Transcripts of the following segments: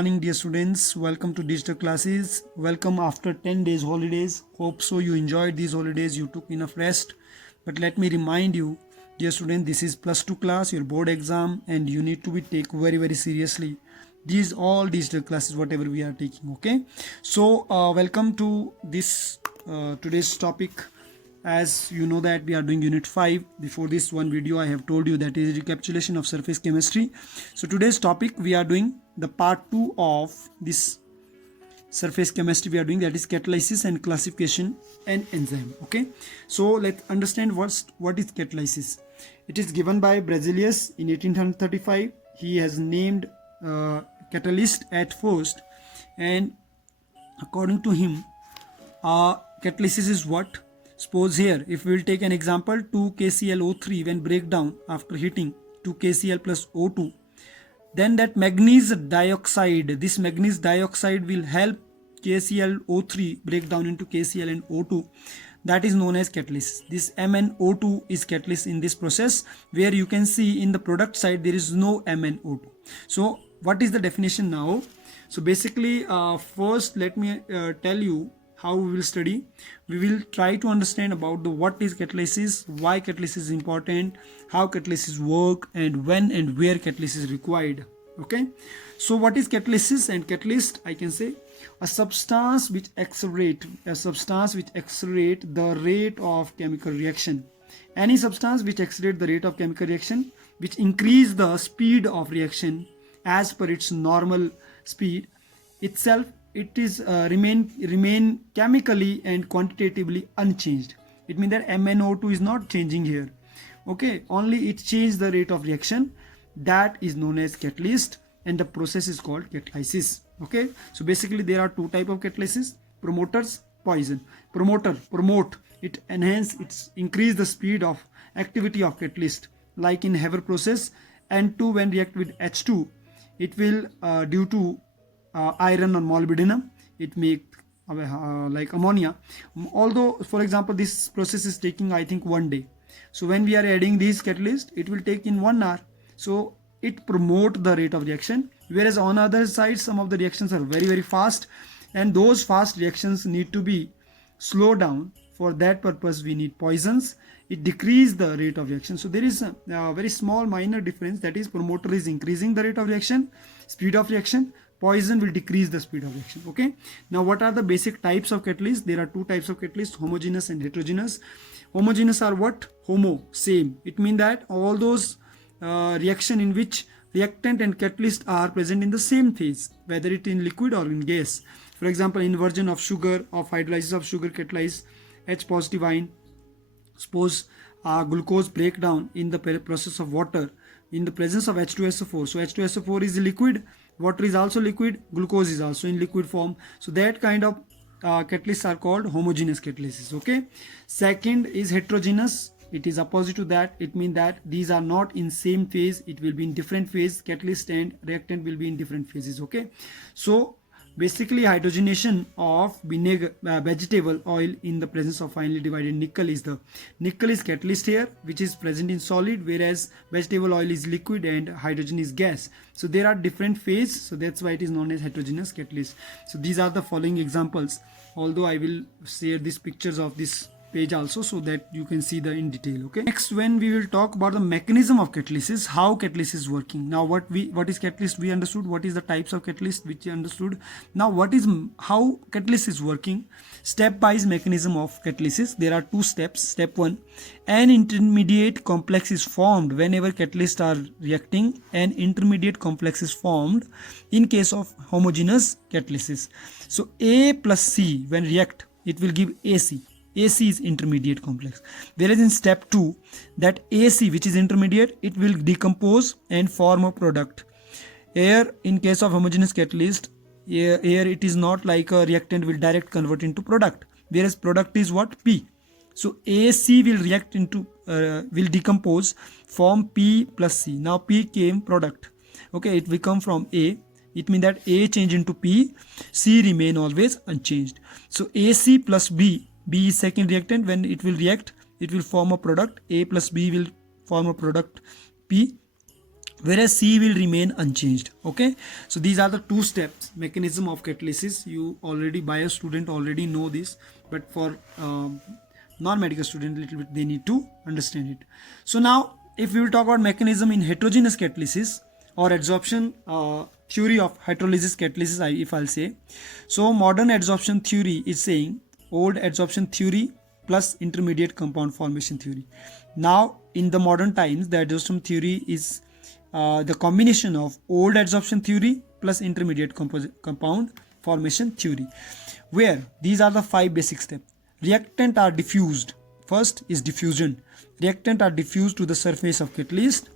morning, dear students. Welcome to digital classes. Welcome after 10 days holidays. Hope so you enjoyed these holidays, you took enough rest. But let me remind you, dear student, this is plus 2 class, your board exam, and you need to be take very seriously these all digital classes whatever we are taking. Okay, so welcome to this today's topic. As you know that we are doing unit 5. Before this one video I have told you that is recapitulation of surface chemistry. So today's topic we are doing the part 2 of this surface chemistry we are doing, that is catalysis and classification and enzyme. Okay, so let's understand what is catalysis. It is given by Berzelius in 1835. He has named catalyst at first, and according to him catalysis is what. Suppose here, if we will take an example, 2KClO3 when break down after heating 2KCl plus O2, then that manganese dioxide, this manganese dioxide will help KClO3 break down into KCl and O2. That is known as catalysis. This MnO2 is catalyst in this process, where you can see in the product side there is no MnO2. So what is the definition now? So basically first let me tell you how we will study. We will try to understand about the what is catalysis, why catalysis is important, how catalysis work, and when and where catalysis is required. Okay, so what is catalysis and catalyst? I can say a substance which accelerate the rate of chemical reaction. Any substance which accelerate the rate of chemical reaction, which increase the speed of reaction as per its normal speed itself, it is remain chemically and quantitatively unchanged. It means that MnO2 is not changing here. Okay, only it changed the rate of reaction. That is known as catalyst, and the process is called catalysis. Okay, so basically there are two type of catalysis: promoters, poison. Promote, it enhance, it's increase the speed of activity of catalyst, like in Haber process. N2 when react with H2, it will due to iron or molybdenum, it make like ammonia. Although for example this process is taking I think 1 day, so when we are adding these catalyst it will take in 1 hour. So it promote the rate of reaction, whereas on other side some of the reactions are very fast, and those fast reactions need to be slowed down. For that purpose we need poisons. It decrease the rate of reaction. So there is a very small minor difference, that is promoter is increasing the rate of reaction, speed of reaction. Poison will decrease the speed of reaction. Okay, now what are the basic types of catalysts? There are two types of catalysts, homogeneous and heterogeneous. Homogeneous are what? Homo, same. It means that all those reaction in which reactant and catalyst are present in the same phase, whether it in liquid or in gas. For example, inversion of sugar, of hydrolysis of sugar catalyze H positive ion. Suppose glucose breakdown in the process of water in the presence of H2SO4. So H2SO4 is liquid, water is also liquid, glucose is also in liquid form. So that kind of catalysts are called homogeneous catalysis. Okay, second is heterogeneous. It is opposite to that. It means that these are not in same phase, it will be in different phase. Catalyst and reactant will be in different phases. Okay, so basically hydrogenation of vegetable oil in the presence of finely divided nickel is catalyst here, which is present in solid, whereas vegetable oil is liquid and hydrogen is gas. So there are different phases, so that's why it is known as heterogeneous catalyst. So these are the following examples, although I will share these pictures of this page also so that you can see the in detail. Okay, next when we will talk about the mechanism of catalysis, how catalysis is working. Now what is catalyst we understood, what is the types of catalyst which we understood. Now what is how catalysis is working, stepwise mechanism of catalysis. There are two steps. Step 1, an intermediate complex is formed whenever catalysts are reacting. An intermediate complex is formed in case of homogeneous catalysis. So A plus C when react, it will give AC. AC is intermediate complex, whereas in step 2 that AC which is intermediate, it will decompose and form a product. Here in case of homogeneous catalyst, here it is not like a reactant will direct convert into product, whereas product is what? P. So AC will react into will decompose, form P plus C. Now P came product. Okay, it will come from A. It means that A change into P, C remain always unchanged. So AC plus B is second reactant. When it will react, it will form a product. A plus B will form a product P, whereas C will remain unchanged. Okay, so these are the two steps mechanism of catalysis. You already, bio student already know this, but for non-medical student little bit they need to understand it. So now if we will talk about mechanism in heterogeneous catalysis or adsorption theory of hydrolysis catalysis, if I'll say, so modern adsorption theory is saying old adsorption theory plus intermediate compound formation theory. Now in the modern times the adsorption theory is the combination of old adsorption theory plus intermediate compound formation theory, where these are the 5 basic steps. Reactant are diffused. First is diffusion. Reactant are diffused to the surface of catalyst.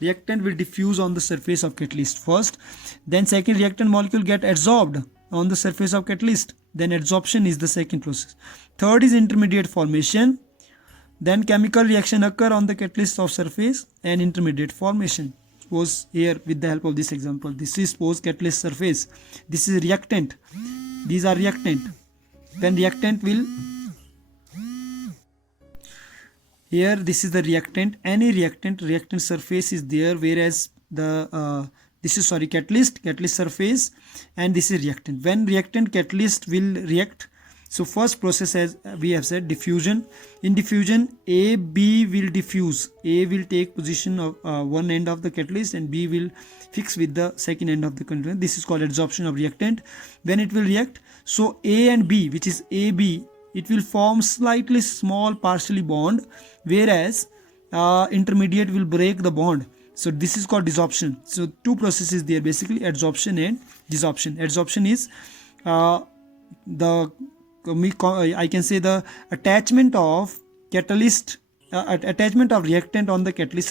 Reactant will diffuse on the surface of catalyst first. Then second, reactant molecule get adsorbed on the surface of catalyst. Then adsorption is the second process. Third is intermediate formation. Then chemical reaction occur on the catalyst of surface and intermediate formation. Suppose here with the help of this example, this is suppose catalyst surface. This is reactant. These are reactant. Then reactant will, here this is the reactant. Any reactant surface is there, whereas the this is catalyst surface, and this is reactant. When reactant catalyst will react, so first process, as we have said, diffusion. In diffusion, A, B will diffuse. A will take position of one end of the catalyst and B will fix with the second end of the catalyst. This is called adsorption of reactant. When it will react, so A and B, which is AB, it will form slightly small partially bond, whereas intermediate will break the bond. So this is called desorption. So two processes there, basically adsorption and desorption. Adsorption is I can say the attachment of catalyst, attachment of reactant on the catalyst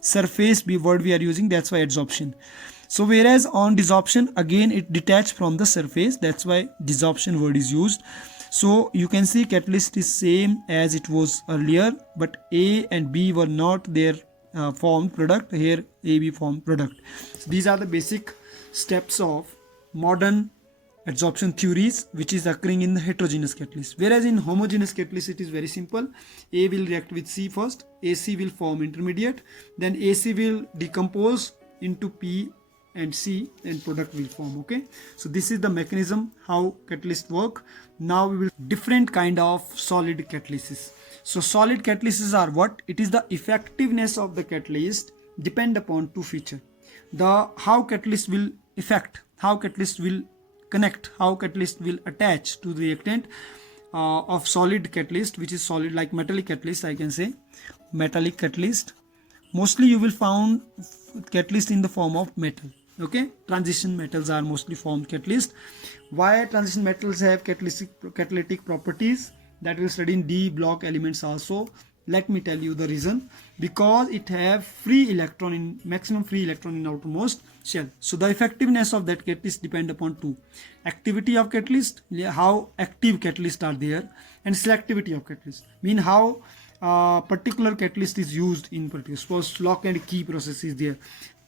surface word we are using, that's why adsorption. So whereas on desorption, again it detached from the surface, that's why desorption word is used. So you can see catalyst is same as it was earlier, but A and B were not their formed product. Here AB formed product. So these are the basic steps of modern adsorption theories which is occurring in the heterogeneous catalyst. Whereas in homogeneous catalyst it is very simple. A will react with C first, AC will form intermediate, then AC will decompose into P and C and product will form. Okay, so this is the mechanism how catalyst work. Now we will different kind of solid catalysis. So solid catalysis are what? It is the effectiveness of the catalyst depend upon two feature. The how catalyst will affect, how catalyst will connect, how catalyst will attach to the reactant of solid catalyst, which is solid like metallic catalyst, I can say metallic catalyst. Mostly you will found catalyst in the form of metal. Okay, transition metals are mostly formed catalyst. Why transition metals have catalytic properties, that we will study in D block elements also. Let me tell you the reason. Because it have free electron in maximum free electron in outermost shell. So the effectiveness of that catalyst depend upon two: activity of catalyst, how active catalysts are there, and selectivity of catalyst, mean how particular catalyst is used in particular. Suppose lock and key process is there.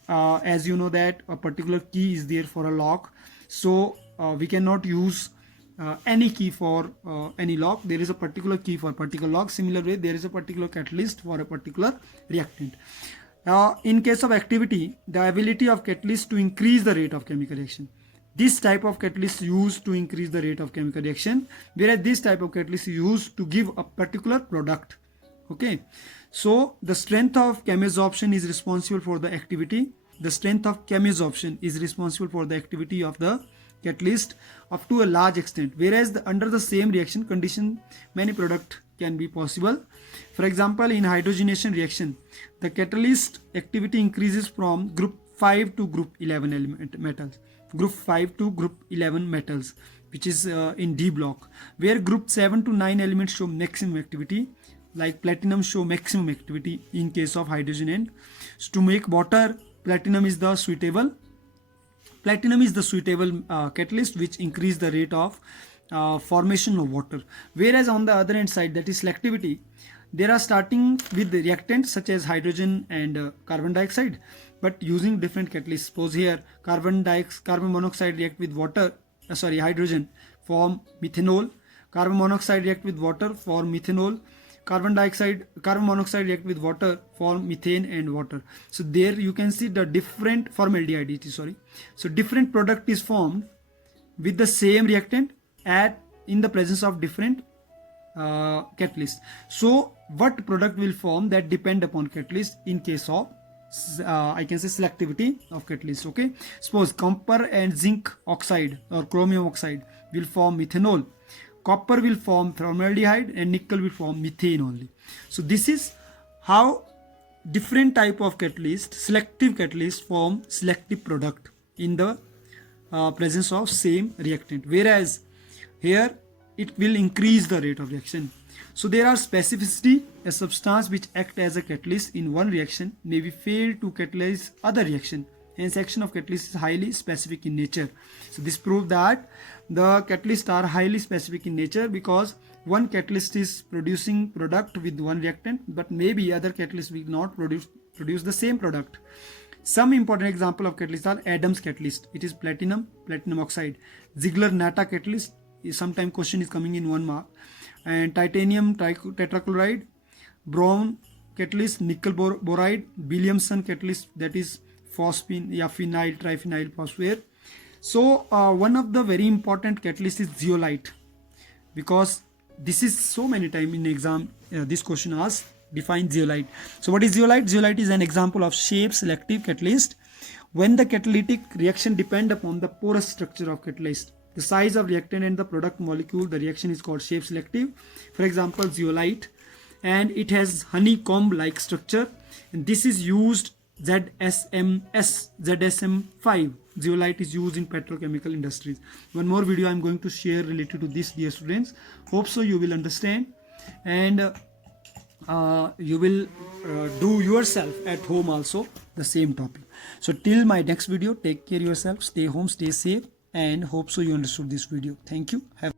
As you know that a particular key is there for a lock, so we cannot use any key for any lock. There is a particular key for a particular lock. Similar way, there is a particular catalyst for a particular reactant. In case of activity, the ability of catalyst to increase the rate of chemical reaction. This type of catalyst is used to increase the rate of chemical reaction, whereas this type of catalyst is used to give a particular product. Okay, so the strength of chemisorption is responsible for the activity. The strength of chemisorption is responsible for the activity of the catalyst up to a large extent, whereas under the same reaction condition many product can be possible. For example, in hydrogenation reaction, the catalyst activity increases from group 5 to group 11 element metals, group 5 to group 11 metals, which is in D block, where group 7 to 9 elements show maximum activity, like platinum show maximum activity in case of hydrogen. And so to make water, platinum is the suitable catalyst which increase the rate of formation of water. Whereas on the other hand side, that is selectivity, there are starting with the reactants such as hydrogen and carbon dioxide, but using different catalysts. Suppose here carbon monoxide react with water, hydrogen form methanol, carbon monoxide react with water for methanol, carbon monoxide react with water, form methane and water. So there you can see the different formaldehyde, sorry. So different product is formed with the same reactant in the presence of different catalyst. So what product will form, that depend upon catalyst in case of I can say selectivity of catalyst. Okay, suppose copper and zinc oxide or chromium oxide will form methanol, copper will form formaldehyde and nickel will form methane only. So this is how different type of catalyst, selective catalyst, form selective product in the presence of same reactant, whereas here it will increase the rate of reaction. So there are specificity. A substance which act as a catalyst in one reaction may be failed to catalyze other reaction. Hence action of catalyst is highly specific in nature. So this proves that the catalysts are highly specific in nature, because one catalyst is producing product with one reactant, but maybe other catalyst will not produce the same product. Some important example of catalyst are Adams catalyst, it is platinum oxide. Ziegler-Natta catalyst, sometime question is coming in 1 mark. And titanium tetrachloride, Brown catalyst, nickel boride, Williamson catalyst, that is phenyl triphenyl phosphate. So one of the very important catalyst is zeolite, because this is so many time in exam this question asks, define zeolite. So what is zeolite? Zeolite is an example of shape selective catalyst. When the catalytic reaction depend upon the porous structure of catalyst, the size of reactant and the product molecule, the reaction is called shape selective. For example, zeolite, and it has honeycomb like structure, and this is used ZSM5. Zeolite is used in petrochemical industries. One more video I am going to share related to this, dear students. Hope so you will understand, and you will do yourself at home also the same topic. So till my next video, take care yourself, stay home, stay safe, and hope so you understood this video. Thank you. Have